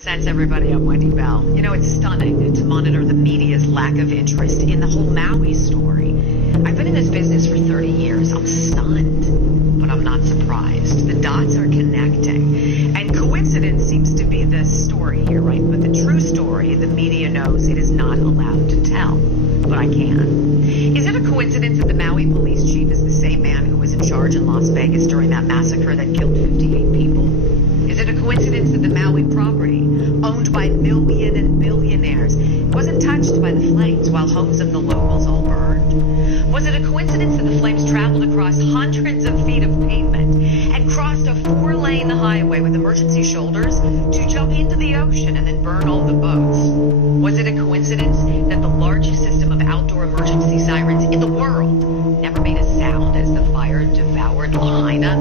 Sense, everybody. I'm Wendy Bell. You know, it's stunning to monitor the media's lack of interest in the whole Maui story. I've been in this business for 30 years. I'm stunned, but I'm not surprised. The dots are connecting. And coincidence seems to be the story here, right? But the true story, the media knows it is not allowed to tell. But I can. Is it a coincidence that the Maui police chief is the same man who was in charge in Las Vegas during that massacre that killed 58 people? Is it a coincidence that the Maui property, owned by million and billionaires, wasn't touched by the flames while homes of the locals all burned? Was it a coincidence that the flames traveled across hundreds of feet of pavement and crossed a 4-lane highway with emergency shoulders to jump into the ocean and then burn all the boats? Was it a coincidence that the largest system of outdoor emergency sirens in the world never made a sound as the fire devoured Lahaina?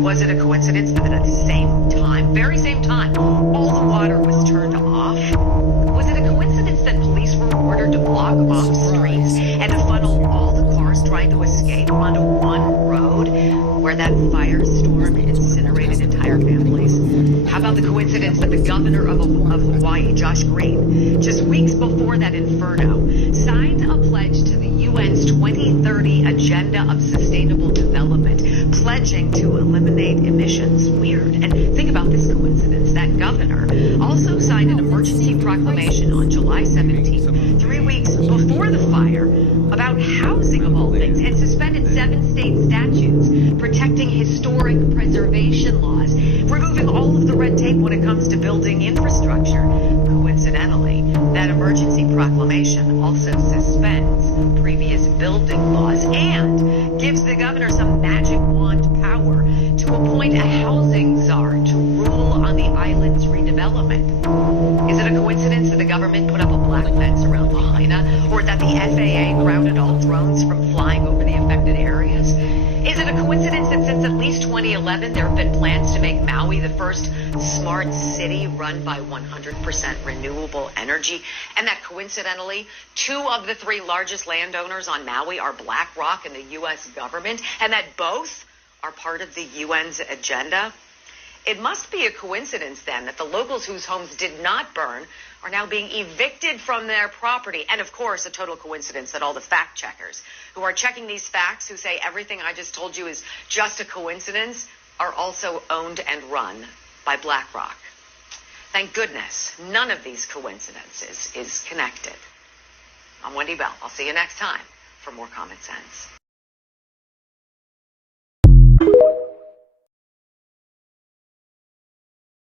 Was it a coincidence that at the same time, very same time, all the water was turned off? Was it a coincidence that police were ordered to block off streets and to funnel all the cars trying to escape onto one road where that firestorm incinerated entire families? How about the coincidence that the governor of Hawaii, Josh Green, just weeks before that inferno, signed a pledge to the UN's 2030 Agenda of Sustainable Development, pledging to eliminate emissions? Weird. And think about this coincidence. That governor also signed an emergency proclamation on July 17th, 3 weeks before the fire, about housing of all things, and suspended 7 state statutes protecting historic preservation laws, removing all of the red tape when it comes to building infrastructure. Coincidentally, that emergency proclamation also suspends previous building laws and gives the governor some magic wand power to appoint a housing czar to rule on the island's redevelopment. Is it a coincidence that the government put up a black fence around Lahaina, or that the FAA grounded all drones from flying over the affected areas? Is it a coincidence that since at least 2011 there have been plans to make Maui the first smart city run by 100% renewable energy, and that coincidentally 2 of the 3 largest landowners on Maui are BlackRock and the U.S. government, and that both are part of the UN's agenda? It must be a coincidence, then, that the locals whose homes did not burn are now being evicted from their property. And, of course, a total coincidence that all the fact checkers who are checking these facts, who say everything I just told you is just a coincidence, are also owned and run by BlackRock. Thank goodness none of these coincidences is connected. I'm Wendy Bell. I'll see you next time for more Common Sense.